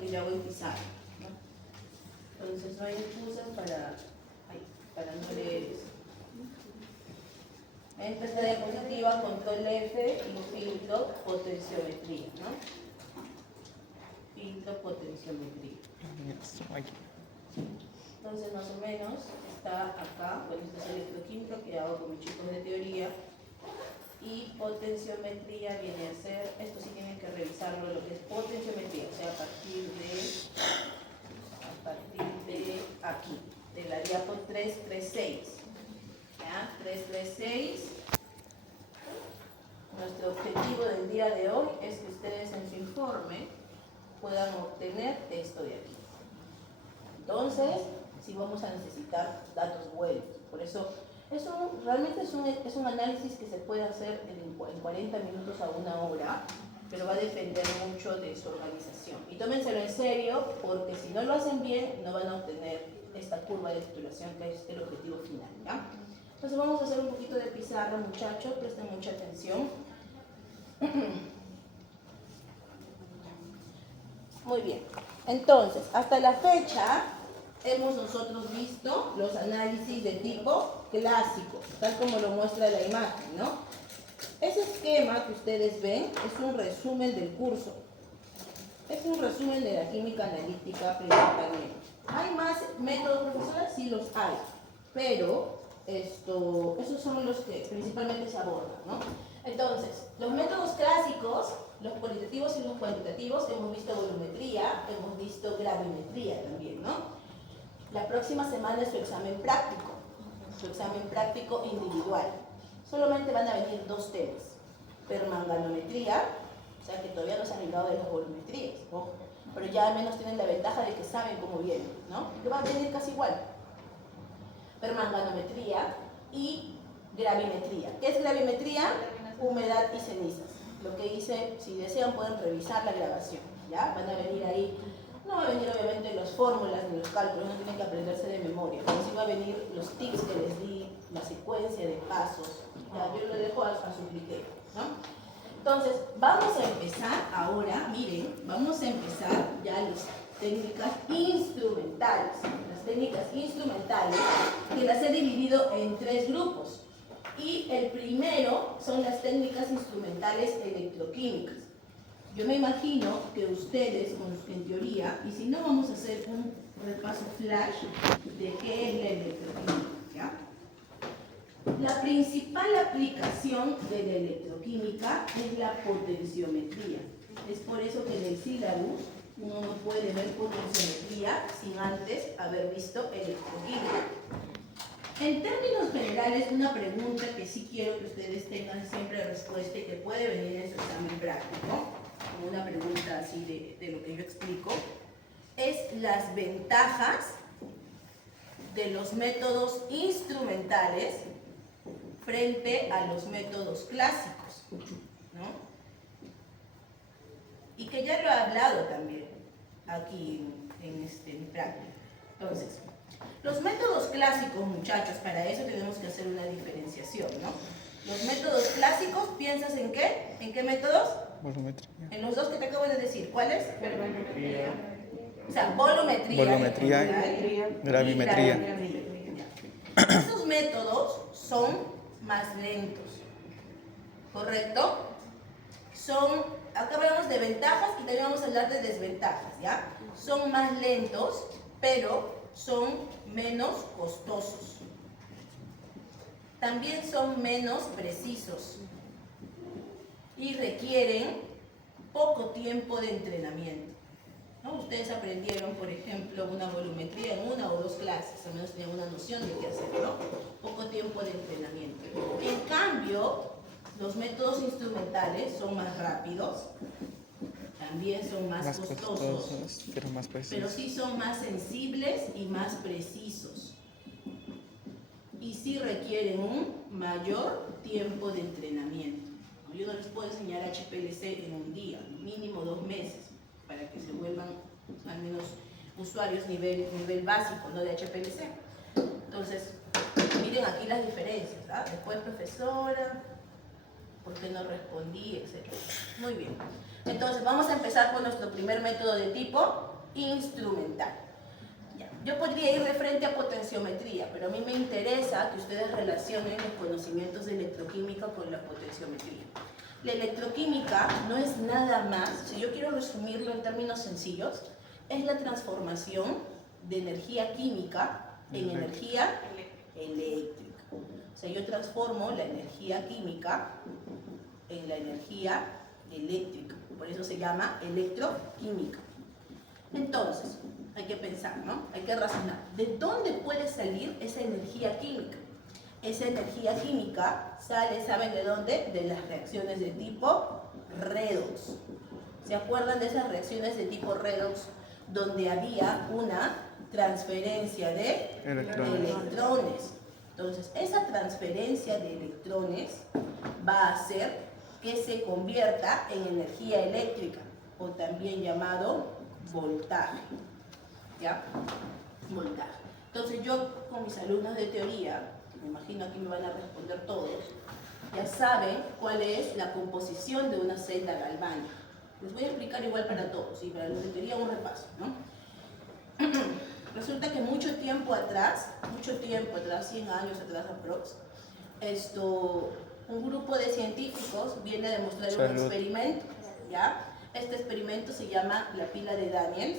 que ya voy a pisar, ¿no? Entonces no hay excusa para no leer eso. En esta diapositiva, control F y filtro potenciometría, ¿no? Filtro potenciometría. Entonces más o menos está acá, bueno, esto es electroquímica que hago con mis chicos de teoría. Y potenciometría viene a ser, esto sí tienen que revisarlo, lo que es potenciometría, o sea, a partir de aquí, de la diapo 336. ¿Ya? 336. Nuestro objetivo del día de hoy es que ustedes en su informe puedan obtener esto de aquí. Entonces, sí vamos a necesitar datos buenos, por eso realmente es un análisis que se puede hacer en 40 minutos a una hora, pero va a depender mucho de su organización. Y tómenselo en serio, porque si no lo hacen bien, no van a obtener esta curva de titulación que es el objetivo final, ¿ya? Entonces vamos a hacer un poquito de pizarra, muchachos, presten mucha atención. Muy bien, entonces, hasta la fecha hemos nosotros visto los análisis de tipo clásico, tal como lo muestra la imagen, ¿no? Ese esquema que ustedes ven es un resumen del curso. Es un resumen de la química analítica principalmente. ¿Hay más métodos, profesora? Sí los hay, pero esos son los que principalmente se abordan, ¿no? Entonces, los métodos clásicos, los cualitativos y los cuantitativos, hemos visto volumetría, hemos visto gravimetría también, ¿no? La próxima semana es su examen práctico individual. Solamente van a venir dos temas, permanganometría, o sea que todavía no se han librado de las volumetrías, ojo, pero ya al menos tienen la ventaja de que saben cómo viene, ¿no? Que va a venir casi igual. Permanganometría y gravimetría. ¿Qué es gravimetría? Humedad y cenizas. Lo que hice, si desean pueden revisar la grabación, ¿ya? Van a venir ahí, no va a venir obviamente las fórmulas ni los cálculos, no tienen que aprenderse de memoria, pero sí va a venir los tips que les di, la secuencia de pasos, ya, yo lo dejo a su criterio, ¿no? Entonces, vamos a empezar ahora, miren, vamos a empezar ya las técnicas instrumentales. Las técnicas instrumentales que las he dividido en tres grupos. Y el primero son las técnicas instrumentales electroquímicas. Yo me imagino que ustedes, en teoría, y si no vamos a hacer un repaso flash de qué es la electroquímica, ¿ya? La principal aplicación de la electroquímica es la potenciometría. Es por eso que en el sílabus uno no puede ver potenciometría sin antes haber visto electroquímica. En términos generales, una pregunta que sí quiero que ustedes tengan siempre respuesta y que puede venir en su examen práctico, como una pregunta así de lo que yo explico, es las ventajas de los métodos instrumentales frente a los métodos clásicos, ¿no? Y que ya lo he hablado también aquí en práctica. Entonces, los métodos clásicos, muchachos, para eso tenemos que hacer una diferenciación, ¿no? Los métodos clásicos, ¿piensas en qué? ¿En qué métodos? Volumetría. En los dos que te acabo de decir. ¿Cuáles? Volumetría. O sea, volumetría, Gravimetría. Estos métodos son más lentos, ¿correcto? Acá hablamos de ventajas y también vamos a hablar de desventajas, ¿ya? Son más lentos, pero son menos costosos. También son menos precisos y requieren poco tiempo de entrenamiento, ¿no? Ustedes aprendieron, por ejemplo, una volumetría en una o dos clases, al menos tenían una noción de qué hacer, ¿no? Poco tiempo de entrenamiento. En cambio, los métodos instrumentales son más rápidos, también son más costosos, pero más precisos. pero sí son más sensibles y más precisos. Y sí requieren un mayor tiempo de entrenamiento. Yo no les puedo enseñar HPLC en un día, mínimo 2 meses, para que se vuelvan al menos usuarios nivel básico, ¿no? De HPLC. Entonces, miren aquí las diferencias, ¿ah? Después, profesora, ¿por qué no respondí? Etcétera. Muy bien. Entonces, vamos a empezar con nuestro primer método de tipo instrumental. Ya. Yo podría ir de frente a potenciometría, pero a mí me interesa que ustedes relacionen los conocimientos de electroquímica con la potenciometría. La electroquímica no es nada más, si yo quiero resumirlo en términos sencillos, es la transformación de energía química en energía eléctrica. O sea, yo transformo la energía química en la energía eléctrica. Por eso se llama electroquímica. Entonces, hay que pensar, ¿no? Hay que razonar. ¿De dónde puede salir esa energía química? Esa energía química sale, ¿saben de dónde? De las reacciones de tipo redox. ¿Se acuerdan de esas reacciones de tipo redox donde había una transferencia de electrones? Entonces, esa transferencia de electrones va a hacer que se convierta en energía eléctrica, o también llamado voltaje. ¿Ya? Voltaje. Entonces, yo con mis alumnos de teoría, me imagino aquí me van a responder todos, ya saben cuál es la composición de una celda galvánica. Les voy a explicar igual para todos, y para los de teoría un repaso, ¿no? Resulta que mucho tiempo atrás, 100 años atrás aprox, un grupo de científicos viene a demostrar un experimento, ¿ya? Este experimento se llama la pila de Daniels.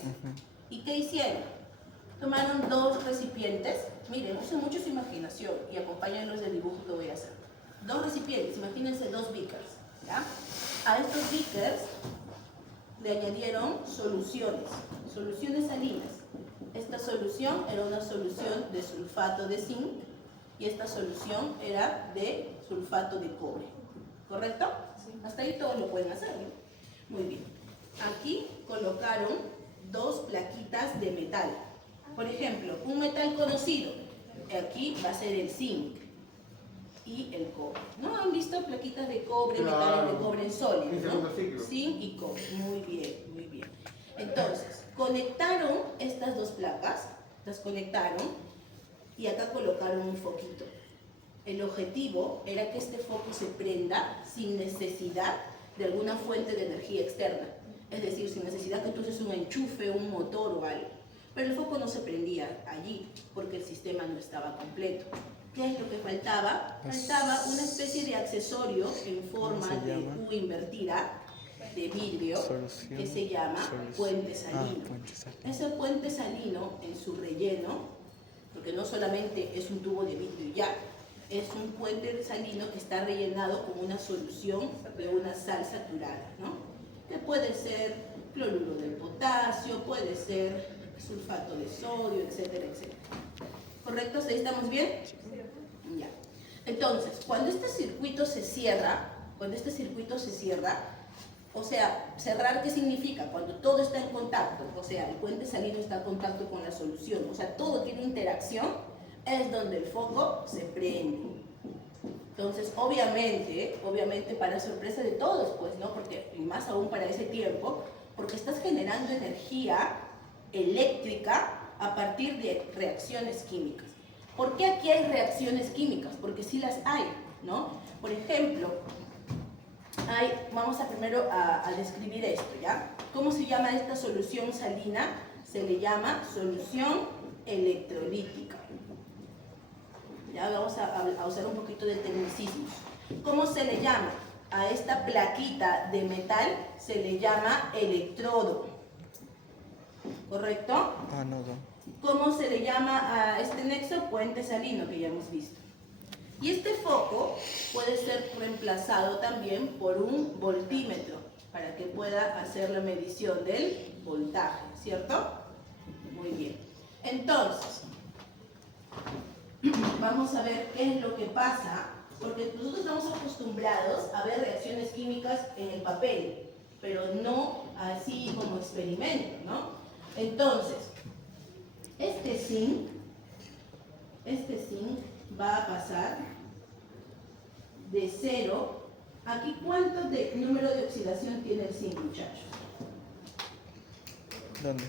¿Y qué hicieron? Tomaron dos recipientes, miren, usen mucho su imaginación y acompáñenlos del dibujo que voy a hacer. Dos recipientes, imagínense dos beakers, ¿ya? A estos beakers le añadieron soluciones salinas. Esta solución era una solución de sulfato de zinc y esta solución era de sulfato de cobre. ¿Correcto? Sí. Hasta ahí todos lo pueden hacer, ¿no? Muy bien. Aquí colocaron dos plaquitas de metal. Por ejemplo, un metal conocido. Aquí va a ser el zinc y el cobre. ¿No han visto plaquitas de cobre, metales de cobre en sólido, ¿no? Zinc y cobre. Muy bien, muy bien. Entonces, conectaron estas dos placas, las conectaron y acá colocaron un foquito. El objetivo era que este foco se prenda sin necesidad de alguna fuente de energía externa. Es decir, sin necesidad que tú uses un enchufe, un motor o algo. Pero el foco no se prendía allí porque el sistema no estaba completo. ¿Qué es lo que faltaba? Faltaba una especie de accesorio en forma de U invertida, de vidrio, que se llama puente salino. Ese puente salino en su relleno, porque no solamente es un tubo de vidrio ya, es un puente salino que está rellenado con una solución de una sal saturada, ¿no? Que puede ser cloruro de potasio, puede ser sulfato de sodio, etcétera, etcétera. ¿Correcto? ¿Ahí estamos bien? Ya. Entonces, cuando este circuito se cierra, o sea, cerrar, ¿qué significa? Cuando todo está en contacto, o sea, el puente salino está en contacto con la solución, o sea, todo tiene interacción, es donde el foco se prende. Entonces, obviamente, para sorpresa de todos, pues, ¿no? Porque, y más aún para ese tiempo, porque estás generando energía eléctrica a partir de reacciones químicas. ¿Por qué aquí hay reacciones químicas? Porque sí las hay, ¿no? Por ejemplo, vamos primero a describir esto, ¿ya? ¿Cómo se llama esta solución salina? Se le llama solución electrolítica. Ya vamos a usar un poquito de tecnicismos. ¿Cómo se le llama? A esta plaquita de metal se le llama electrodo. ¿Correcto? Ánodo. ¿Cómo se le llama a este nexo? Puente salino, que ya hemos visto. Y este foco puede ser reemplazado también por un voltímetro para que pueda hacer la medición del voltaje, ¿cierto? Muy bien. Entonces, vamos a ver qué es lo que pasa, porque nosotros estamos acostumbrados a ver reacciones químicas en el papel, pero no así como experimento, ¿no? Entonces, este zinc va a pasar de 0. Aquí, ¿cuánto número de oxidación tiene el zinc, muchachos? ¿Dónde?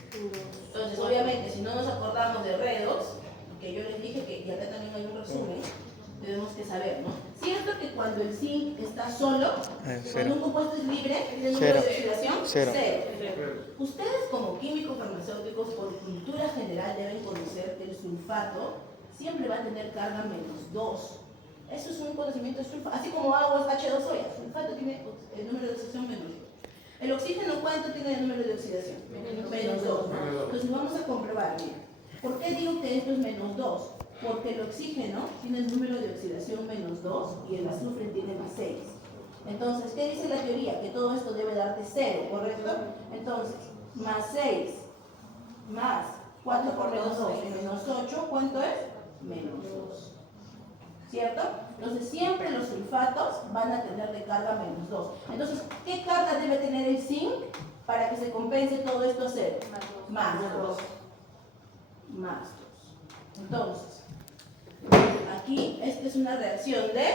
Entonces, obviamente, si no nos acordamos de redox, que yo les dije que, y acá también hay un resumen, tenemos que saber, ¿no? Si es cierto que cuando el zinc está solo, Cero. cuando un compuesto es libre, ¿tiene número Cero. de oxidación? Cero. Ustedes como químicos farmacéuticos, por cultura general, deben conocer que el sulfato siempre va a tener carga -2. Eso es un conocimiento de sulfato, así como agua es H2O, el sulfato tiene el número de oxidación -2. ¿El oxígeno cuánto tiene el número de oxidación? -2. Entonces vamos a comprobar, mira. ¿Por qué digo que esto es -2? Porque el oxígeno tiene el número de oxidación -2 y el azufre tiene +6. Entonces, ¿qué dice la teoría? Que todo esto debe darte 0, ¿correcto? Entonces, +6 más 4 por -2 es -8, ¿cuánto es? -2. ¿Cierto? Entonces, siempre los sulfatos van a tener de carga -2. Entonces, ¿qué carga debe tener el zinc para que se compense todo esto a 0? +2. +2. Entonces, aquí, esta es una reacción de...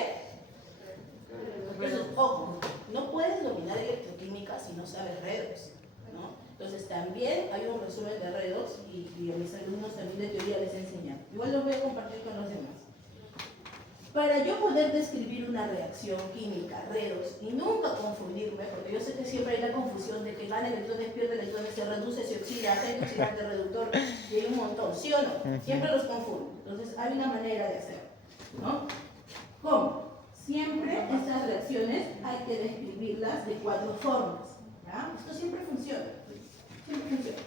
Entonces, ojo, no puedes dominar electroquímica si no sabes redox, ¿no? Entonces, también hay un resumen de redox y a mis alumnos también de teoría les he enseñado. Igual lo voy a compartir con los demás. Para yo poder describir una reacción química, redox, y nunca confundirme, porque yo sé que siempre hay la confusión de que gana electrones, pierde electrones, se reduce, se oxida, agente oxidante, reductor, y hay un montón, ¿sí o no? Siempre los confundo. Entonces, hay una manera de hacerlo, ¿no? ¿Cómo? Siempre estas reacciones hay que describirlas de 4 formas, ¿ya? Esto siempre funciona, siempre funciona.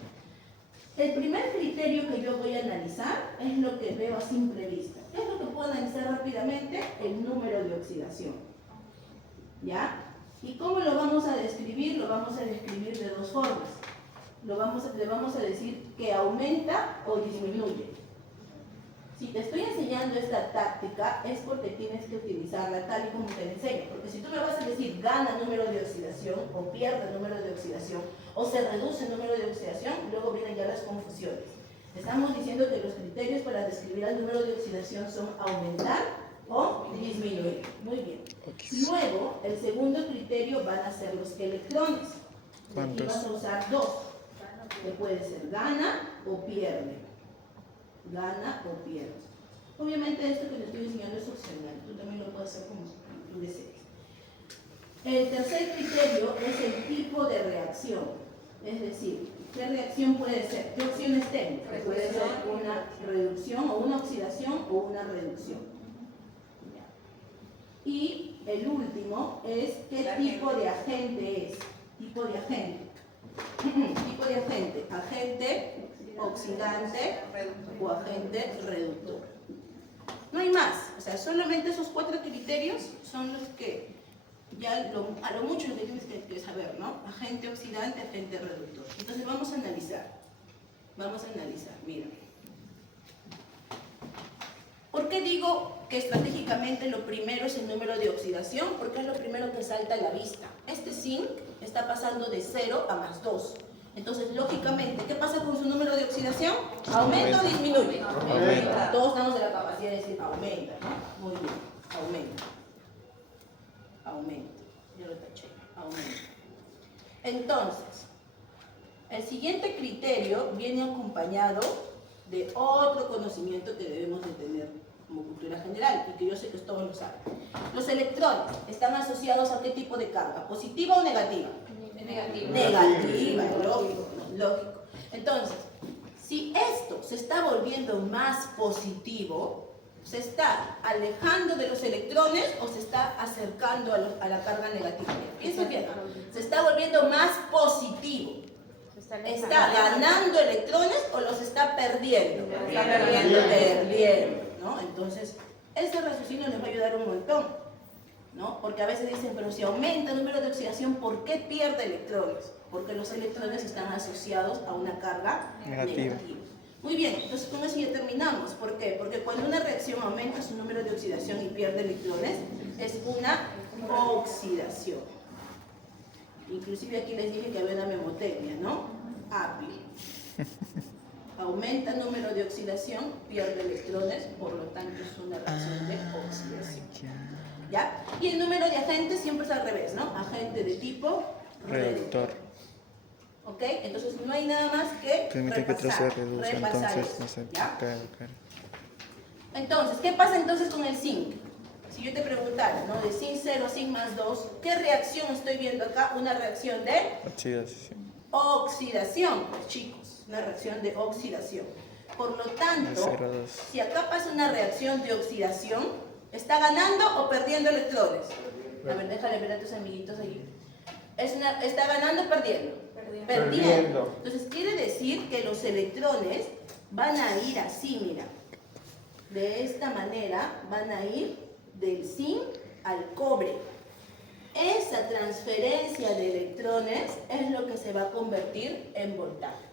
El primer criterio que yo voy a analizar es lo que veo a simple vista. ¿Qué es lo que puedo analizar rápidamente? El número de oxidación. ¿Ya? ¿Y cómo lo vamos a describir? Lo vamos a describir de 2 formas. Le vamos a decir que aumenta o disminuye. Si te estoy enseñando esta táctica es porque tienes que utilizarla tal y como te la enseño. Porque si tú me vas a decir gana número de oxidación o pierde número de oxidación o se reduce el número de oxidación, luego vienen ya las confusiones. Estamos diciendo que los criterios para describir el número de oxidación son aumentar o disminuir. Muy bien. Luego, el segundo criterio van a ser los electrones. Aquí vas a usar 2. Que puede ser gana o pierde. Gana o pierde. Obviamente esto que les estoy enseñando es opcional. Tú también lo puedes hacer como tú desees. El tercer criterio es el tipo de reacción. Es decir, ¿qué reacción puede ser? ¿Qué opciones tengo? Puede ser una reducción o una oxidación o una reducción. Y el último es qué tipo de agente es. Tipo de agente. Tipo de agente. Agente oxidante o agente reductor. No hay más. O sea, solamente esos 4 criterios son los que ya a lo mucho lo que tienes que saber, ¿no? Agente oxidante, agente reductor. Entonces vamos a analizar. Vamos a analizar, mira. ¿Por qué digo que estratégicamente lo primero es el número de oxidación? Porque es lo primero que salta a la vista. Este zinc está pasando de 0 a +2. Entonces, lógicamente, ¿qué pasa con su número de oxidación? ¿Aumenta o disminuye? Aumenta. Todos damos de la capacidad de decir aumenta, ¿no? Muy bien, aumenta. Aumenta. Yo lo taché. Aumenta. Entonces, el siguiente criterio viene acompañado de otro conocimiento que debemos de tener como cultura general y que yo sé que todos lo saben. Los electrones están asociados a qué tipo de carga, ¿positiva o negativa? Negativa. Negativa, lógico, lógico. Entonces, si esto se está volviendo más positivo, ¿se está alejando de los electrones o se está acercando a la carga negativa? Piensa bien, se está volviendo más positivo. ¿Está ganando electrones o los está perdiendo? Está perdiendo, ¿no? Entonces, este raciocinio les va a ayudar un montón, ¿no? Porque a veces dicen, pero si aumenta el número de oxidación, ¿por qué pierde electrones? Porque los electrones están asociados a una carga negativa. Muy bien, entonces con eso ya terminamos. ¿Por qué? Porque cuando una reacción aumenta su número de oxidación y pierde electrones, es una oxidación. Inclusive aquí les dije que había una memotecnia, ¿no? API. Aumenta el número de oxidación, pierde electrones, por lo tanto es una reacción de oxidación. ¿Ya? Y el número de agentes siempre es al revés, ¿no? Agente de tipo reductor. ¿Ok? Entonces no hay nada más que permite que otro se reduzca, entonces eso, no sé. ¿ya? Claro. Entonces, ¿qué pasa entonces con el zinc? si yo te preguntara, ¿no? De zinc 0 a zinc más 2, ¿qué reacción estoy viendo acá? Una reacción de Oxidación. oxidación, pues, chicos, una reacción de oxidación. Por lo tanto, 0,2. si acá pasa una reacción de oxidación, ¿está ganando o perdiendo electrones? A ver, déjale ver a tus amiguitos ahí. ¿Está ganando o perdiendo? Perdiendo. Entonces quiere decir que los electrones van a ir así, mira. De esta manera van a ir del zinc al cobre. Esa transferencia de electrones es lo que se va a convertir en voltaje.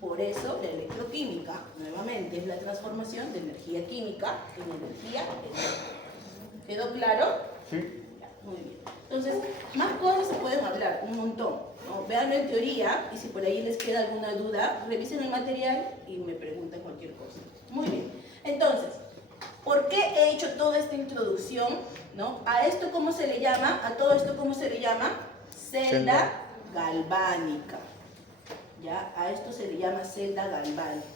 Por eso la electroquímica, nuevamente, es la transformación de energía química en energía eléctrica. ¿Quedó claro? Sí. Ya, muy bien. Entonces, más cosas se pueden hablar, un montón, ¿no? Veanlo en teoría y si por ahí les queda alguna duda, revisen el material y me preguntan cualquier cosa. Muy bien. Entonces, ¿por qué he hecho toda esta introducción? ¿No? ¿A esto cómo se le llama? ¿A todo esto cómo se le llama? Celda galvánica. ¿Ya? A esto se le llama celda galvánica.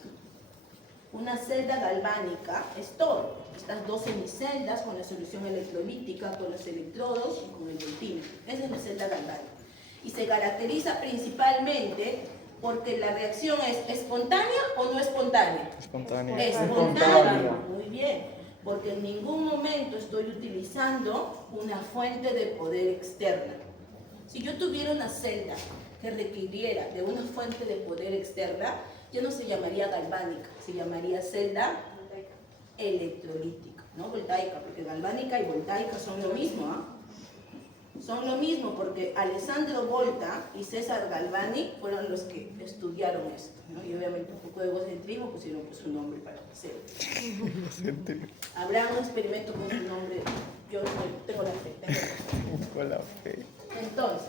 Una celda galvánica es todo. Estas dos semiceldas con la solución electrolítica, con los electrodos y con el voltímetro. Esa es la celda galvánica. Y se caracteriza principalmente porque la reacción es espontánea o no espontánea. Espontánea. Espontánea. Muy bien. Porque en ningún momento estoy utilizando una fuente de poder externa. Si yo tuviera una celda que requiriera de una fuente de poder externa, ya no se llamaría galvánica, se llamaría celda electrolítica, no voltaica, porque galvánica y voltaica son lo mismo, ¿ah? Son lo mismo porque Alessandro Volta y César Galvani fueron los que estudiaron esto, ¿no? Y obviamente un poco de egocentrismo pusieron pues, su nombre para hacer. Habrá un experimento con su nombre, yo tengo la fe, Con la fe. Entonces,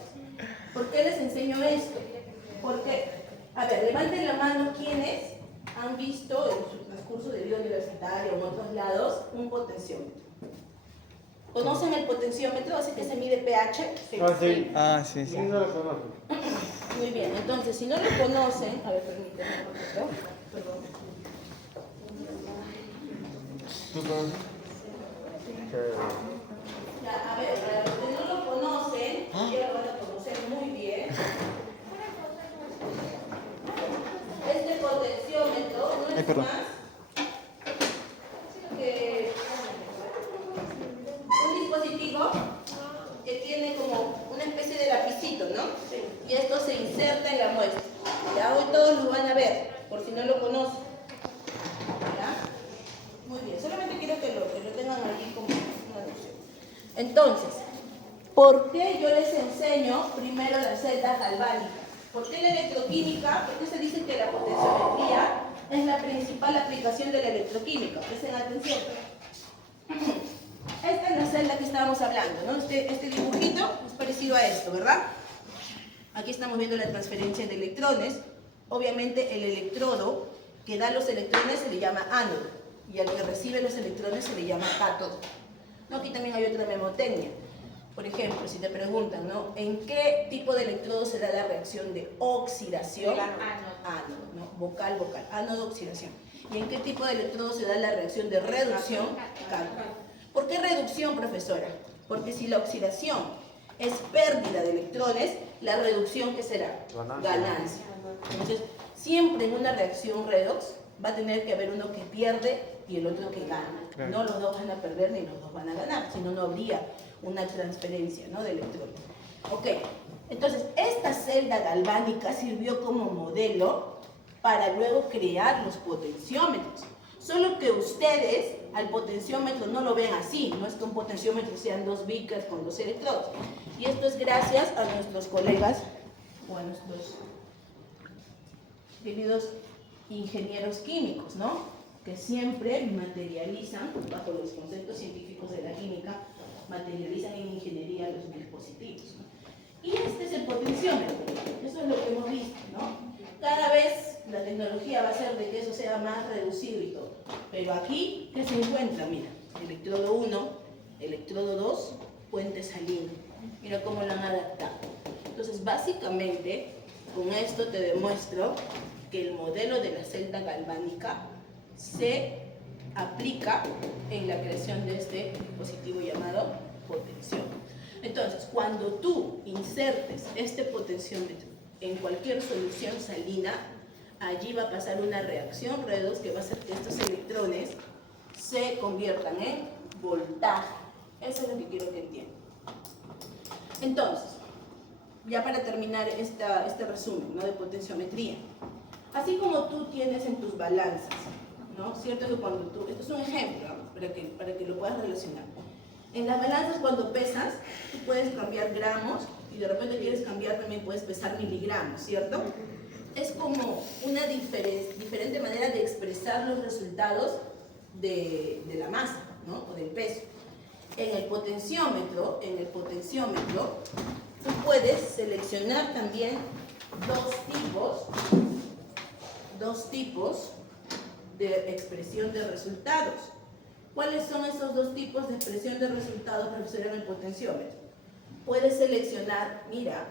¿por qué les enseño esto? Porque, a ver, levanten la mano quienes han visto en su transcurso de vida universitaria o en otros lados un potenciómetro. ¿Conocen el potenciómetro? Así que se mide pH. Sí. Ah, sí, sí. Sí, no lo conozco. Muy bien, entonces si no lo conocen, a ver, permítanme un poquito, perdón. ¿Tú conoces? Ya, a ver, para los que no lo conocen, ya lo van a conocer muy bien. Este potenciómetro no es perdón. más que un dispositivo que tiene como una especie de lapicito, ¿no? Y esto se inserta en la muestra. Ya hoy todos lo van a ver, por si no lo conocen. ¿Ya? Muy bien, solamente quiero que lo tengan allí como una noción. Entonces, ¿por qué yo les enseño primero la celda galvánica? ¿Por qué la electroquímica? ¿Por qué se dice que la potenciometría es la principal aplicación de la electroquímica? Presten atención. Esta es la celda que estábamos hablando, ¿no? Este dibujito es parecido a esto, ¿verdad? Aquí estamos viendo la transferencia de electrones. Obviamente el electrodo que da los electrones se le llama ánodo y al que recibe los electrones se le llama cátodo. ¿No? Aquí también hay otra memotecnia. Por ejemplo, si te preguntan, ¿no? ¿En qué tipo de electrodo se da la reacción de oxidación? Ánodo, ¿no? Vocal, vocal. Ánodo, oxidación. ¿Y en qué tipo de electrodo se da la reacción de reducción? Cátodo. ¿Por qué reducción, profesora? Porque si la oxidación es pérdida de electrones, la reducción, ¿qué será? Ganancia. Entonces, siempre en una reacción redox va a tener que haber uno que pierde y el otro que gana. Claro. No los dos van a perder ni los dos van a ganar, si no, no habría una transferencia, ¿no? De electrones. Ok, entonces esta celda galvánica sirvió como modelo para luego crear los potenciómetros. Solo que ustedes al potenciómetro no lo ven así, no es que un potenciómetro sean dos beakers con dos electrodos. Y esto es gracias a nuestros colegas o a nuestros queridos ingenieros químicos, ¿no? Que siempre materializan, bajo los conceptos científicos de la química, materializan en ingeniería los dispositivos, ¿no? Y este es el potenciómetro, eso es lo que hemos visto, ¿no? Cada vez la tecnología va a hacer de que eso sea más reducido y todo. Pero aquí, ¿qué se encuentra? Mira, electrodo 1, electrodo 2, puente salino. Mira cómo lo han adaptado. Entonces, básicamente, con esto te demuestro que el modelo de la celda galvánica se aplica en la creación de este dispositivo llamado potenciómetro. Entonces, cuando tú insertes este potenciómetro en cualquier solución salina, allí va a pasar una reacción redox que va a hacer que estos electrones se conviertan en voltaje. Eso es lo que quiero que entiendan. Entonces, ya para terminar este resumen, ¿no?, de potenciometría. Así como tú tienes en tus balanzas, ¿no? Cierto que cuando tú, esto es un ejemplo, ¿no?, para que lo puedas relacionar. En las balanzas cuando pesas, tú puedes cambiar gramos y de repente quieres cambiar, también puedes pesar miligramos, ¿cierto? Es como una diferente manera de expresar los resultados de la masa, ¿no?, o del peso. En el potenciómetro, tú puedes seleccionar también dos tipos de expresión de resultados. ¿Cuáles son esos dos tipos de expresión de resultados, profesor, en el potenciómetro? Puedes seleccionar, mira,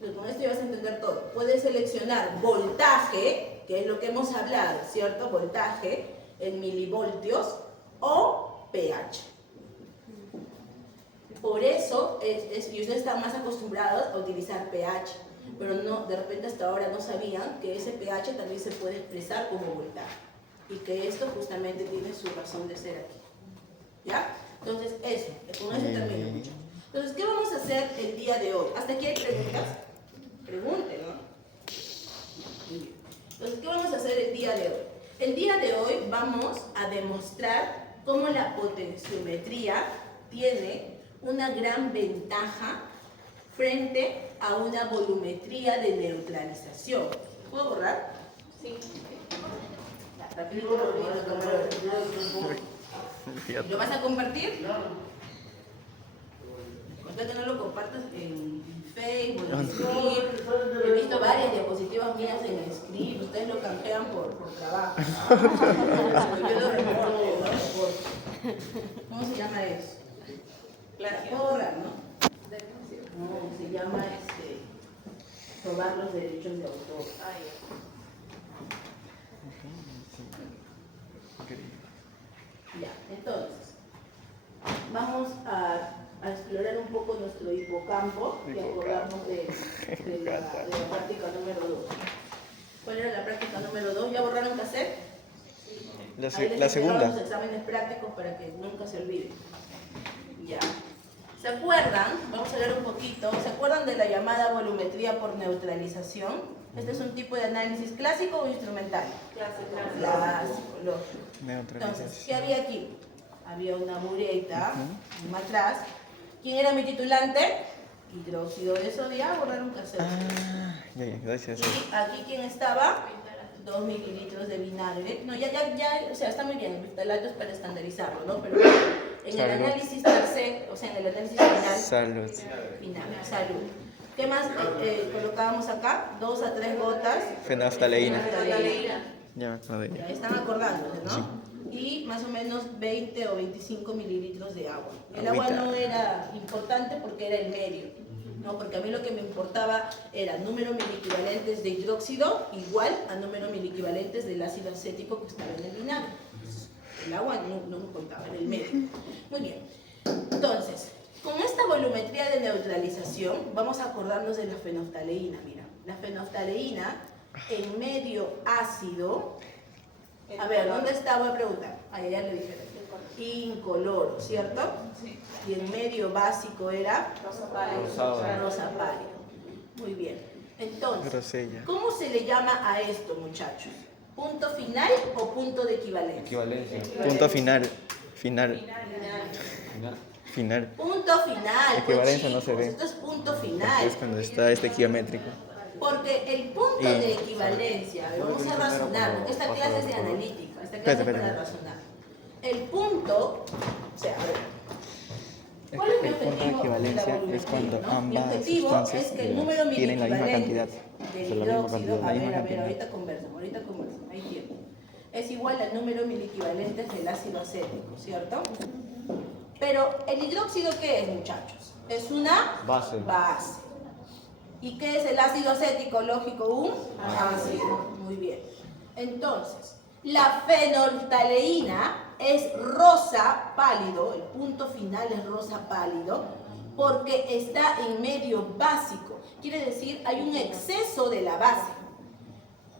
con esto ya vas a entender todo. Puedes seleccionar voltaje, que es lo que hemos hablado, ¿cierto? Voltaje en milivoltios, o pH. Por eso, y ustedes están más acostumbrados a utilizar pH, pero no, de repente hasta ahora no sabían que ese pH también se puede expresar como voltaje, y que esto justamente tiene su razón de ser aquí. ¿Ya? Entonces, eso, con eso termino mucho. Entonces, ¿qué vamos a hacer el día de hoy? ¿Hasta aquí hay preguntas? Pregunten, ¿no? Muy bien. Entonces, ¿qué vamos a hacer el día de hoy? El día de hoy vamos a demostrar cómo la potenciometría tiene una gran ventaja frente a una volumetría de neutralización. ¿Puedo borrar? Sí. Ya, rapidito, ¿lo vas a compartir? Contra que no lo compartas en Facebook, en Script. He visto varias diapositivas mías en Script. Ustedes lo canjean por trabajo. Yo lo reporto, ¿Cómo se llama eso? Puedo borrar, ¿no? No, se llama robar los derechos de autor. Ya, entonces, vamos a explorar un poco nuestro hipocampo y acordarnos de la práctica número 2. ¿Cuál era la práctica número 2? ¿Ya borraron cassette? La segunda. Los exámenes prácticos para que nunca se olviden. Ya. ¿Se acuerdan? Vamos a ver un poquito. ¿Se acuerdan de la llamada volumetría por neutralización? Este es un tipo de análisis clásico o instrumental. Clásico, lógico. Entonces, ¿qué había aquí? Había una bureta, un matraz. ¿Quién era mi titulante? Hidróxido de sodio. Borrar un cassette. Ya, gracias. Y aquí, ¿quién estaba? 2 mililitros de vinagre. No, ya, o sea, está muy bien. El talato es para estandarizarlo, ¿no? Pero en el análisis tercer, o sea, en el análisis final. Salud. Salud. ¿Qué más colocábamos acá? 2 a 3 gotas. Fenolftaleína. Ya me acordé. Ya están acordándose, ¿no? Sí. Y más o menos 20 o 25 mililitros de agua. El agua no era importante porque era el medio, ¿no? Porque a mí lo que me importaba era número miliequivalentes de hidróxido igual a número miliequivalentes del ácido acético que estaba en el vinagre. El agua no me contaba, era el medio. Muy bien. Entonces, con esta volumetría de neutralización, vamos a acordarnos de la fenolftaleína. Mira, la fenolftaleína en medio ácido. A ver, ¿dónde está? Voy a preguntar. Ahí ya le dije. Incoloro, ¿cierto? Sí. Y el medio básico era rosa pálido. Muy bien. Entonces, Grosella. ¿cómo se le llama a esto, muchachos? ¿Punto final o punto de equivalencia? Equivalencia. Punto final. Final. Punto final. Equivalencia pues, no se ve. Esto es punto final. Es cuando está geométrico. Porque el punto de equivalencia, vamos a razonar, esta clase es de analítica, esta clase es para razonar. El punto, o sea, a ver, ¿cuál es mi El punto de objetivo? equivalencia es cuando Mi ambas objetivo sustancias es que el número tienen la misma cantidad. del Son la misma hidróxido, cantidad, la misma cantidad. ahorita conversan, hay tiempo. Es igual al número miliequivalentes del ácido acético, ¿cierto? Pero, ¿el hidróxido qué es, muchachos? Es una Base. ¿Y qué es el ácido acético? Lógico, un ácido. Muy bien. Entonces, La fenolftaleína es rosa pálido, el punto final es rosa pálido, porque está en medio básico. Quiere decir, hay un exceso de la base.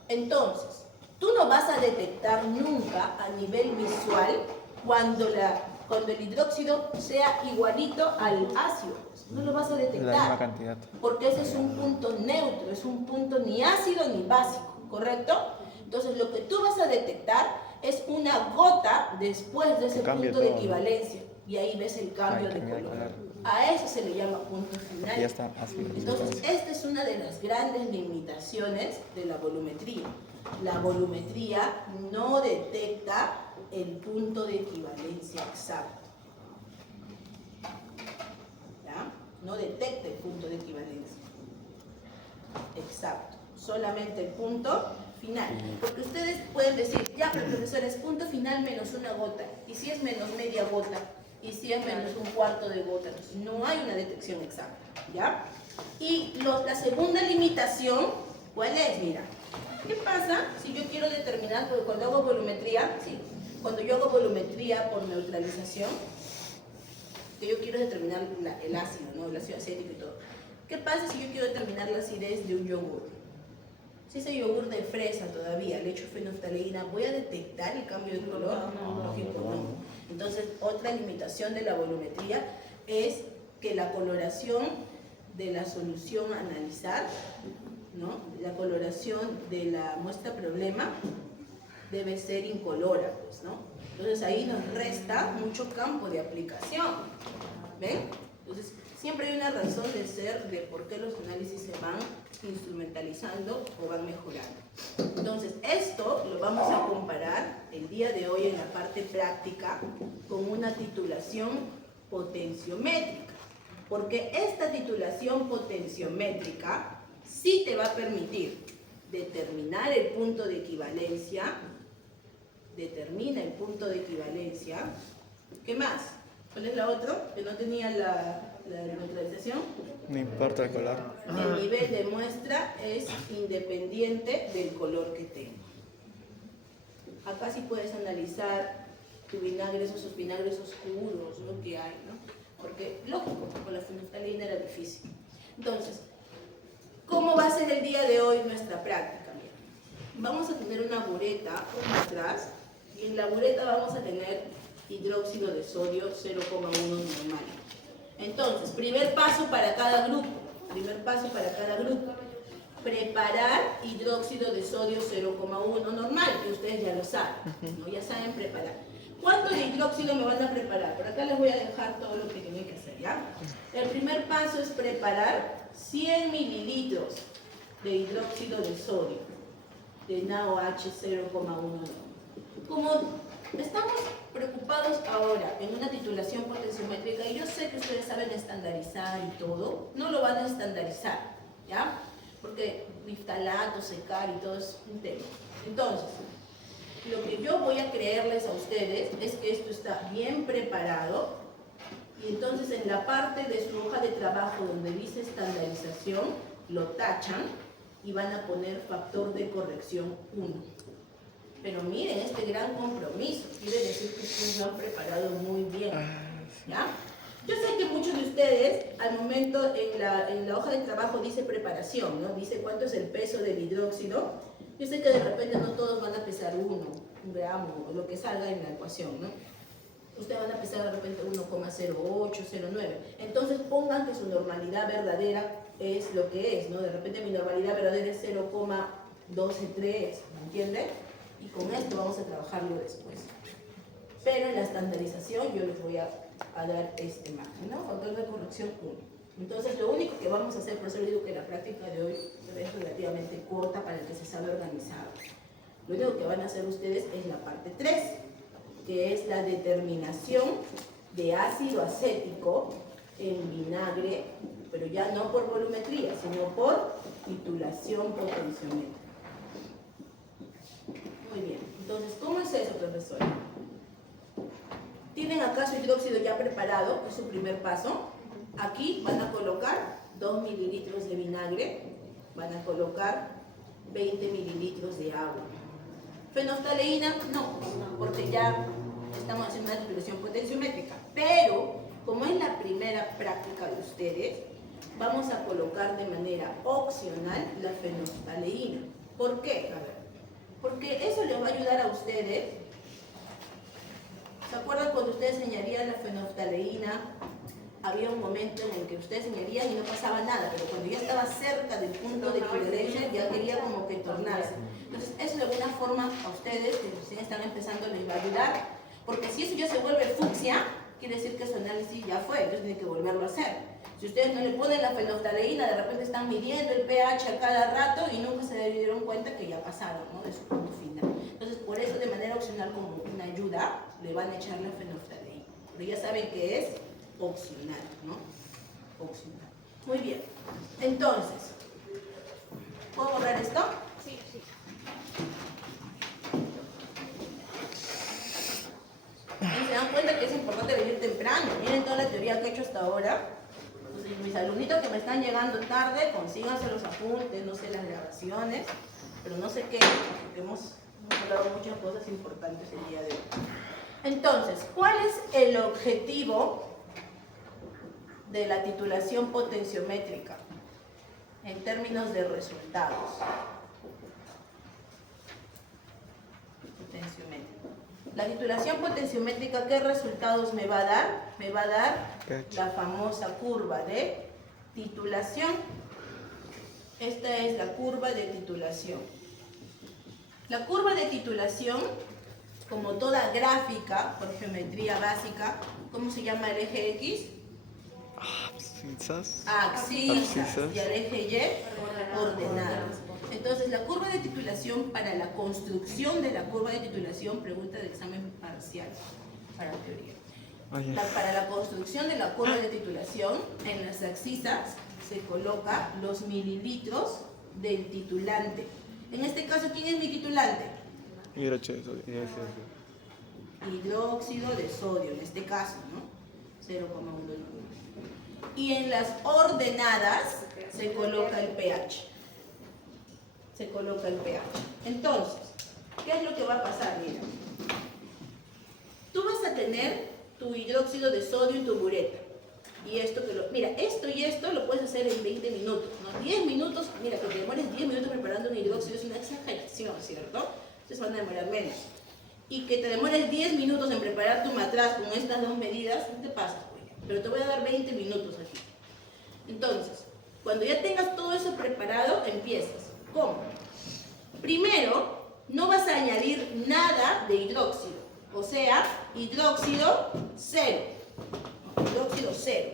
Entonces, tú no vas a detectar nunca a nivel visual cuando el hidróxido sea igualito al ácido. No lo vas a La misma detectar, cantidad. porque ese es un punto neutro, es un punto ni ácido ni básico, ¿correcto? Entonces, lo que tú vas a detectar es una gota después de ese Cambia punto de todo, ¿no? equivalencia. Y ahí ves el cambio Ahí de cambia de color. color. A eso se le llama punto final. Y ya está así. Entonces, esta es una de las grandes limitaciones de la volumetría. La volumetría no detecta el punto de equivalencia exacto. ¿Ya? No detecta el punto de equivalencia exacto. Solamente el punto final. Porque ustedes pueden decir, ya, pero profesor, es punto final menos una gota. ¿Y si es menos media gota? ¿Y si es menos un cuarto de gota? No hay una detección exacta, ¿ya? Y la segunda limitación, ¿cuál es? Mira, ¿qué pasa si yo quiero determinar, porque cuando hago volumetría, sí, cuando yo hago volumetría por neutralización, que yo quiero determinar el ácido, ¿no? El ácido acético y todo. ¿Qué pasa si yo quiero determinar la acidez de un yogur? Si ese yogur de fresa todavía le echo fenolftaleína, ¿voy a detectar el cambio de color? Lógico, no. Entonces, otra limitación de la volumetría es que la coloración de la solución a analizar, ¿no? La coloración de la muestra problema debe ser incolora, pues, ¿no? Entonces ahí nos resta mucho campo de aplicación. ¿Ven? Entonces, siempre hay una razón de ser de por qué los análisis se van instrumentalizando o van mejorando. Entonces, esto lo vamos a comparar el día de hoy en la parte práctica con una titulación potenciométrica. Porque esta titulación potenciométrica sí te va a permitir determinar el punto de equivalencia, determina el punto de equivalencia. ¿Qué más? ¿Cuál es la otra? Que no tenía la neutralización. No importa el color. El nivel de muestra es independiente del color que tenga. Acá sí puedes analizar tu vinagre, esos vinagres oscuros, ¿no? Que hay, ¿no? Porque, lógico, con la fenolftaleína era difícil. Entonces, ¿cómo va a ser el día de hoy nuestra práctica? Mira, vamos a tener una bureta atrás y en la bureta vamos a tener hidróxido de sodio 0,1 normal. Entonces, primer paso para cada grupo. Preparar hidróxido de sodio 0,1 normal, que ustedes ya lo saben, ¿no? Ya saben preparar. ¿Cuánto de hidróxido me van a preparar? Por acá les voy a dejar todo lo que tienen que hacer, ¿ya? El primer paso es preparar 100 mililitros de hidróxido de sodio, de NaOH 0,1 normal. Como estamos preocupados ahora en una titulación potenciométrica, y yo sé que ustedes saben estandarizar y todo, no lo van a estandarizar, ¿ya? Porque niftalato, secar y todo es un tema. Entonces, lo que yo voy a creerles a ustedes es que esto está bien preparado, y entonces en la parte de su hoja de trabajo donde dice estandarización, lo tachan y van a poner factor de corrección 1. Pero miren, este gran compromiso quiere decir que ustedes lo han preparado muy bien, ¿ya? Yo sé que muchos de ustedes, al momento en la hoja de trabajo dice preparación, ¿no? Dice cuánto es el peso del hidróxido. Yo sé que de repente no todos van a pesar 1 gramo, o lo que salga en la ecuación, ¿no? Ustedes van a pesar de repente 1,08, 0,9. Entonces pongan que su normalidad verdadera es lo que es, ¿no? De repente mi normalidad verdadera es 0,123, ¿me entienden? Y con esto vamos a trabajarlo después. Pero en la estandarización yo les voy a dar este margen, ¿no? Factor de corrección 1. Entonces lo único que vamos a hacer, por eso les digo que la práctica de hoy es relativamente corta para el que se sabe organizar. Lo único que van a hacer ustedes es la parte 3, que es la determinación de ácido acético en vinagre, pero ya no por volumetría, sino por titulación potenciométrica. Muy bien, entonces, ¿cómo es eso, profesor? Tienen acá su hidróxido ya preparado, que es su primer paso. Aquí van a colocar 2 mililitros de vinagre, van a colocar 20 mililitros de agua. Fenoftaleína, no, porque ya estamos haciendo una titulación potenciométrica. Pero, como es la primera práctica de ustedes, vamos a colocar de manera opcional la fenoftaleína. ¿Por qué? A ver, porque eso les va a ayudar a ustedes. ¿Se acuerdan cuando ustedes enseñarían la fenoftaleína? Había un momento en el que ustedes enseñarían y no pasaba nada, pero cuando ya estaba cerca del punto de equivalencia ya quería como que tornarse. Entonces, eso de alguna forma a ustedes, que recién están empezando, les va a ayudar, porque si eso ya se vuelve fucsia, quiere decir que su análisis ya fue, entonces tienen que volverlo a hacer. Si ustedes no le ponen la fenoftaleína, de repente están midiendo el pH a cada rato y nunca se dieron cuenta que ya pasaron, ¿no?, de su punto final. Entonces, por eso de manera opcional, como una ayuda, le van a echar la fenoftaleína. Pero ya saben que es opcional, ¿no? Opcional. Muy bien. Entonces, ¿puedo borrar esto? Sí, sí. Y se dan cuenta que es importante venir temprano. Miren toda la teoría que he hecho hasta ahora. Entonces, mis alumnitos que me están llegando tarde, consíganse los apuntes, no sé, las grabaciones, pero no sé qué, porque hemos hablado muchas cosas importantes el día de hoy. Entonces, ¿cuál es el objetivo de la titulación potenciométrica en términos de resultados? Potenciométrica. La titulación potenciométrica, ¿qué resultados me va a dar? Me va a dar la famosa curva de titulación. Esta es la curva de titulación. La curva de titulación, como toda gráfica por geometría básica, ¿cómo se llama el eje X? Abscisas. Abscisas. Y el eje Y, ordenadas. Entonces, la curva de titulación, para la construcción de la curva de titulación, pregunta de examen parcial para teoría. Para la construcción de la curva de titulación, en las abscisas se coloca los mililitros del titulante. En este caso, ¿quién es mi titulante? Hidróxido. Hidróxido de sodio, en este caso, ¿no? 0,1. Y en las ordenadas se coloca el pH. Se coloca el pH. Entonces, ¿qué es lo que va a pasar? Mira, tú vas a tener tu hidróxido de sodio y tu bureta. Y esto mira, esto y esto lo puedes hacer en 20 minutos, ¿no? 10 minutos, mira, que te demores 10 minutos preparando un hidróxido es una exageración, ¿cierto? Entonces van a demorar menos. Y que te demores 10 minutos en preparar tu matraz con estas dos medidas, no te pasa, pero te voy a dar 20 minutos aquí. Entonces, cuando ya tengas todo eso preparado, empiezas. ¿Cómo? Primero, no vas a añadir nada de hidróxido, o sea, hidróxido cero. Hidróxido cero.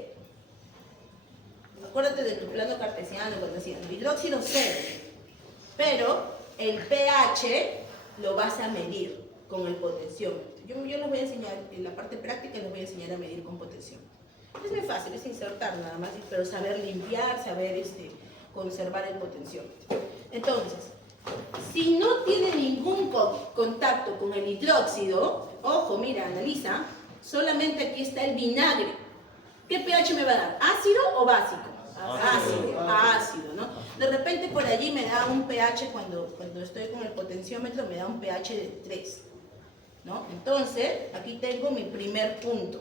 Acuérdate de tu plano cartesiano cuando decían hidróxido cero. Pero el pH lo vas a medir con el potenciómetro. Yo les voy a enseñar, en la parte práctica les voy a enseñar a medir con potenciómetro. Es muy fácil, es insertar nada más, pero saber limpiar, saber conservar el potenciómetro. Entonces, si no tiene ningún contacto con el hidróxido, ojo, mira, analiza, solamente aquí está el vinagre. ¿Qué pH me va a dar? ¿Ácido o básico? Ácido, ¿no? De repente por allí me da un pH, cuando estoy con el potenciómetro, me da un pH de 3, ¿no? Entonces, aquí tengo mi primer punto,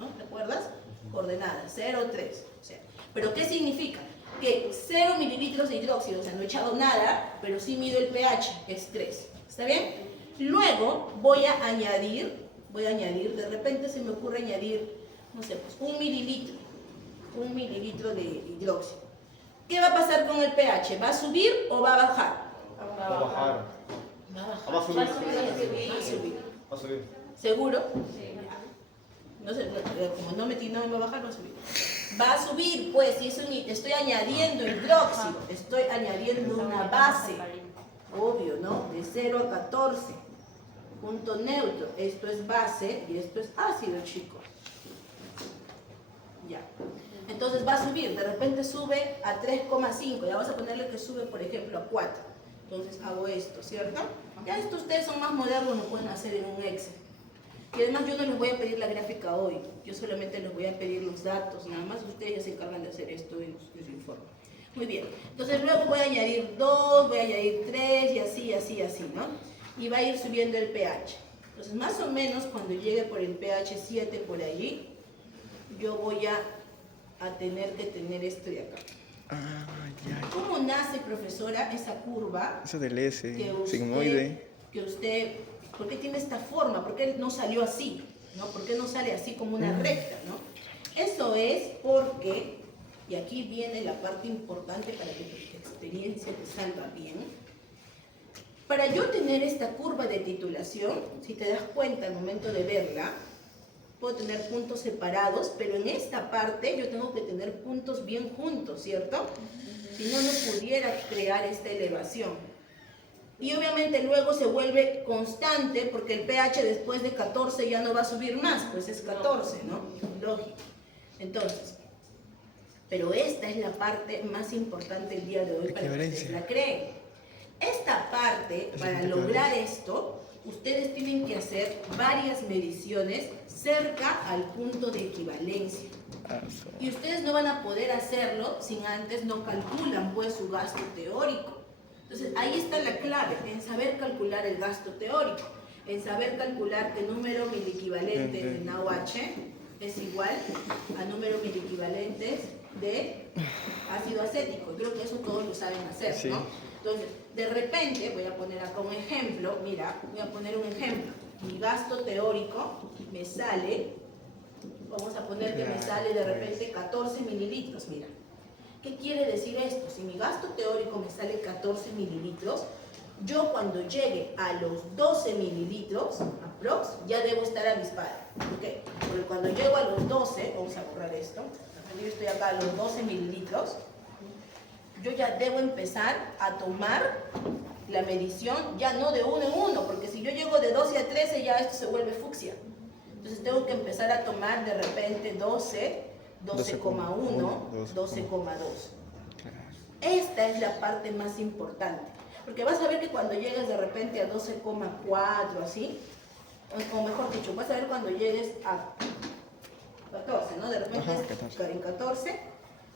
¿no? ¿Recuerdas? Coordenadas, 0, 3. O sea, ¿pero qué significa? Que 0 mililitros de hidróxido, o sea, no he echado nada, pero sí mido el pH, es 3. ¿Está bien? Luego voy a añadir, de repente se me ocurre añadir, no sé, pues 1 mililitro de hidróxido. ¿Qué va a pasar con el pH? ¿Va a subir o va a bajar? Va a bajar. Va a subir. ¿Seguro? No sé, como no me va a bajar, va a subir. Va a subir, pues, si estoy añadiendo hidróxido, estoy añadiendo una base, obvio, ¿no? De 0 a 14, punto neutro. Esto es base y esto es ácido, chicos. Ya. Entonces va a subir, de repente sube a 3,5, ya vas a ponerle que sube, por ejemplo, a 4. Entonces hago esto, ¿cierto? Ya esto ustedes son más modernos, lo pueden hacer en un Excel. Y además yo no les voy a pedir la gráfica hoy, yo solamente les voy a pedir los datos, nada más ustedes ya se encargan de hacer esto en su informe. Muy bien, entonces luego voy a añadir 2, voy a añadir 3 y así, así, así, ¿no? Y va a ir subiendo el pH. Entonces, más o menos cuando llegue por el pH 7 por allí, yo voy a tener que tener esto de acá. Ah, ya. ¿Cómo nace, profesora, esa curva? Eso del S, que sigmoide. usted, ¿por qué tiene esta forma? ¿Por qué no salió así? ¿No? ¿Por qué no sale así como una recta? ¿No? Eso es porque, y aquí viene la parte importante para que tu experiencia te salga bien. Para yo tener esta curva de titulación, si te das cuenta al momento de verla, puedo tener puntos separados, pero en esta parte yo tengo que tener puntos bien juntos, ¿cierto? Si no, no pudiera crear esta elevación. Y obviamente luego se vuelve constante porque el pH después de 14 ya no va a subir más, pues es 14, ¿no? Lógico. Entonces, pero esta es la parte más importante el día de hoy para que ustedes la creen. Esta parte, para lograr esto, ustedes tienen que hacer varias mediciones cerca al punto de equivalencia. Y ustedes no van a poder hacerlo si antes no calculan pues su gasto teórico. Entonces ahí está la clave, en saber calcular el gasto teórico, en saber calcular que número miliequivalente de NaOH es igual a número miliequivalentes de ácido acético. Creo que eso todos lo saben hacer, sí, ¿no? Entonces, de repente, voy a poner acá un ejemplo, mira, voy a poner un ejemplo. Mi gasto teórico me sale, vamos a poner que me sale de repente 14 mililitros, mira. ¿Qué quiere decir esto? Si mi gasto teórico me sale 14 mililitros, yo cuando llegue a los 12 mililitros, aprox, ya debo estar avispada. ¿Por qué? Porque cuando llego a los 12, vamos a borrar esto, yo estoy acá a los 12 mililitros, yo ya debo empezar a tomar la medición, ya no de uno en uno, porque si yo llego de 12 a 13 ya esto se vuelve fucsia. Entonces tengo que empezar a tomar de repente 12, 12,1, 12,2. Esta es la parte más importante, porque vas a ver que cuando llegues de repente a 12,4, así, o mejor dicho, vas a ver cuando llegues a 14, ¿no? De repente en 14,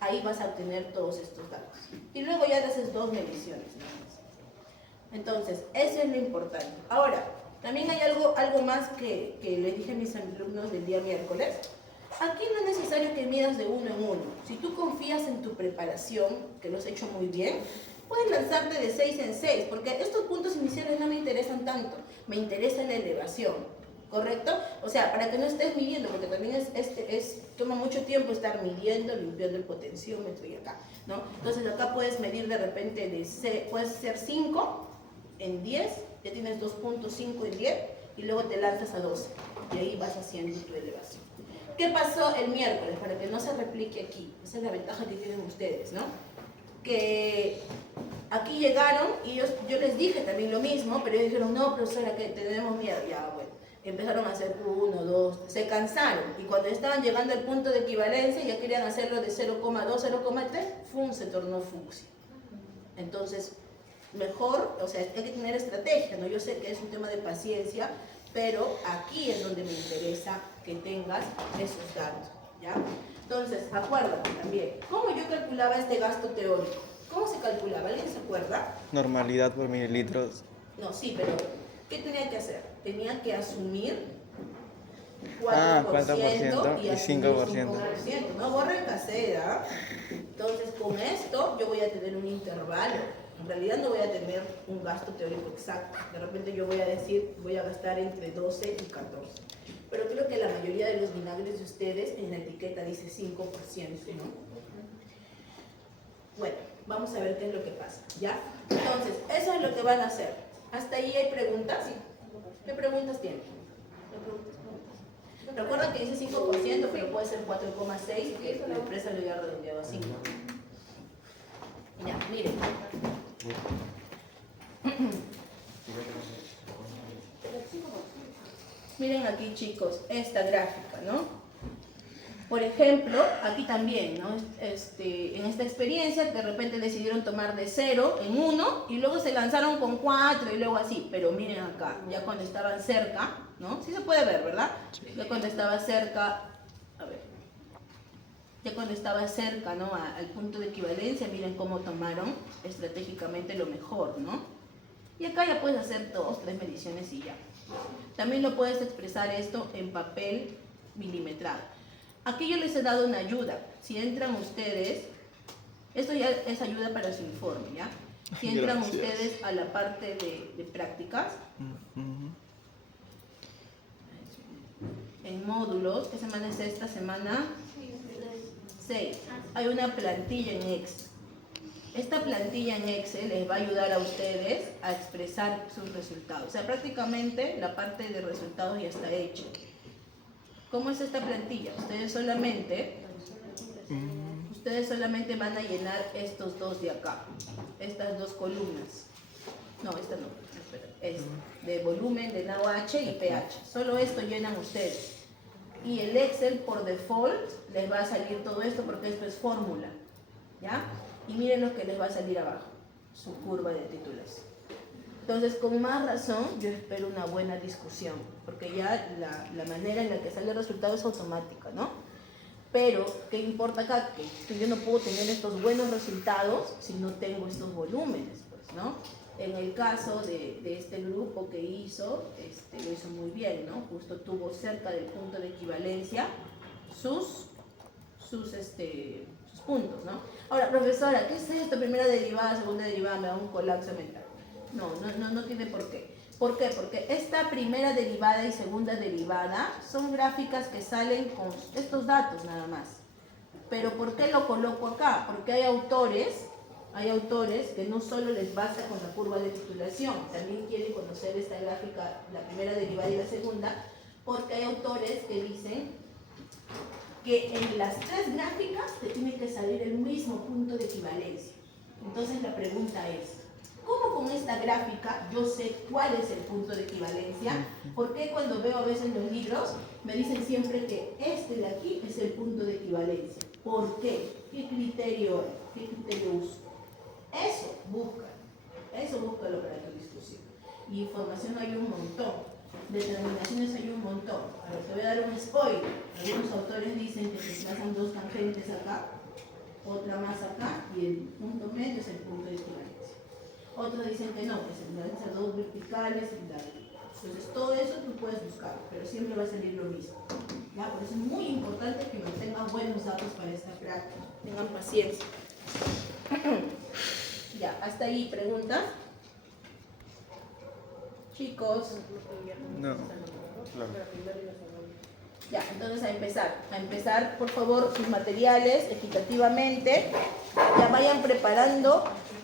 ahí vas a obtener todos estos datos. Y luego ya haces dos mediciones, ¿no? Entonces, eso es lo importante. Ahora, también hay algo más que le dije a mis alumnos del día miércoles. Aquí no es necesario que midas de uno en uno. Si tú confías en tu preparación, que lo has hecho muy bien, puedes lanzarte de 6 en 6, porque estos puntos iniciales no me interesan tanto. Me interesa la elevación, ¿correcto? O sea, para que no estés midiendo, porque también toma mucho tiempo estar midiendo, limpiando el potenciómetro y acá, ¿no? Entonces acá puedes medir de repente, puedes hacer 5 en 10, ya tienes 2.5 en 10, y luego te lanzas a 12, y ahí vas haciendo tu elevación. ¿Qué pasó el miércoles? Para que no se replique aquí, esa es la ventaja que tienen ustedes, ¿no? Que aquí llegaron y yo les dije también lo mismo, pero ellos dijeron, no, profesora, que tenemos miedo. Ya, bueno, empezaron a hacer 1, 2, se cansaron, y cuando estaban llegando al punto de equivalencia ya querían hacerlo de 0,2, 0,3, se tornó fucsia. Entonces, mejor, o sea, hay que tener estrategia, ¿no? Yo sé que es un tema de paciencia, pero aquí es donde me interesa que tengas esos datos, ¿ya? Entonces, acuérdate también, ¿cómo yo calculaba este gasto teórico? ¿Cómo se calculaba? ¿Alguien se acuerda? Normalidad por mililitros. No, sí, pero ¿qué tenía que hacer? Tenía que asumir 4% y 5%. No borren casera. Entonces, con esto yo voy a tener un intervalo. En realidad no voy a tener un gasto teórico exacto. De repente yo voy a decir, voy a gastar entre 12 y 14. Pero creo que la mayoría de los vinagres de ustedes en la etiqueta dice 5%, ¿no? Bueno, vamos a ver qué es lo que pasa, ¿ya? Entonces, eso es lo que van a hacer. ¿Hasta ahí hay preguntas? Sí. ¿Qué preguntas tienen? Recuerda que dice 5%, pero puede ser 4,6, que la empresa lo había redondeado a 5. Ya, miren. Miren aquí, chicos, esta gráfica, ¿no? Por ejemplo, aquí también, ¿no? En esta experiencia, de repente decidieron tomar de 0 en 1 y luego se lanzaron con 4 y luego así. Pero miren acá, ya cuando estaban cerca, ¿no? Sí se puede ver, ¿verdad? Ya cuando estaba cerca, a ver. Ya cuando estaba cerca, ¿no? Al punto de equivalencia, miren cómo tomaron estratégicamente lo mejor, ¿no? Y acá ya puedes hacer 2, 3 mediciones y ya. También lo puedes expresar esto en papel milimetrado. Aquí yo les he dado una ayuda. Si entran ustedes, esto ya es ayuda para su informe, ¿ya? Si entran Gracias. ustedes a la parte de prácticas, en módulos, ¿qué semana es esta? Semana 6. Hay una plantilla en Excel. Esta plantilla en Excel les va a ayudar a ustedes a expresar sus resultados. O sea, prácticamente la parte de resultados ya está hecha. ¿Cómo es esta plantilla? Ustedes solamente van a llenar estos dos de acá, estas dos columnas. No, esta no, espera, es de volumen, de NaOH y pH. Solo esto llenan ustedes. Y el Excel por default les va a salir todo esto porque esto es fórmula, ¿ya? Y miren lo que les va a salir abajo, su curva de titulación. Entonces, con más razón, yo espero una buena discusión, porque ya la manera en la que sale el resultado es automática, ¿no? Pero, ¿qué importa acá? Que yo no puedo tener estos buenos resultados si no tengo estos volúmenes, pues, ¿no? En el caso de este grupo que hizo, lo hizo muy bien, ¿no? Justo tuvo cerca del punto de equivalencia sus puntos, ¿no? Ahora, profesora, ¿qué es esto? Primera derivada, segunda derivada, me da un colapso mental. No tiene por qué. ¿Por qué? Porque esta primera derivada y segunda derivada son gráficas que salen con estos datos nada más. Pero ¿por qué lo coloco acá? Porque hay autores que no solo les basta con la curva de titulación, también quieren conocer esta gráfica, la primera derivada y la segunda, porque hay autores que dicen que en las tres gráficas te tiene que salir el mismo punto de equivalencia. Entonces la pregunta es, ¿cómo con esta gráfica yo sé cuál es el punto de equivalencia? Porque cuando veo a veces los libros me dicen siempre que este de aquí es el punto de equivalencia? ¿Por qué? ¿Qué criterio uso? Eso búscalo para tu discusión. Y información hay un montón, determinaciones hay un montón. Ahora te voy a dar un spoiler. Algunos autores dicen que se trazan dos tangentes acá, otra más acá, y el punto medio es el punto de equivalencia. Otros dicen que no, que se trazan dos verticales y tal. Entonces todo eso tú puedes buscar, pero siempre va a salir lo mismo. ¿Ya? Por eso es muy importante que mantengan buenos datos para esta práctica. Tengan paciencia. Ya, hasta ahí, ¿preguntas? Chicos. No. Ya, entonces a empezar por favor sus materiales equitativamente. Ya vayan preparando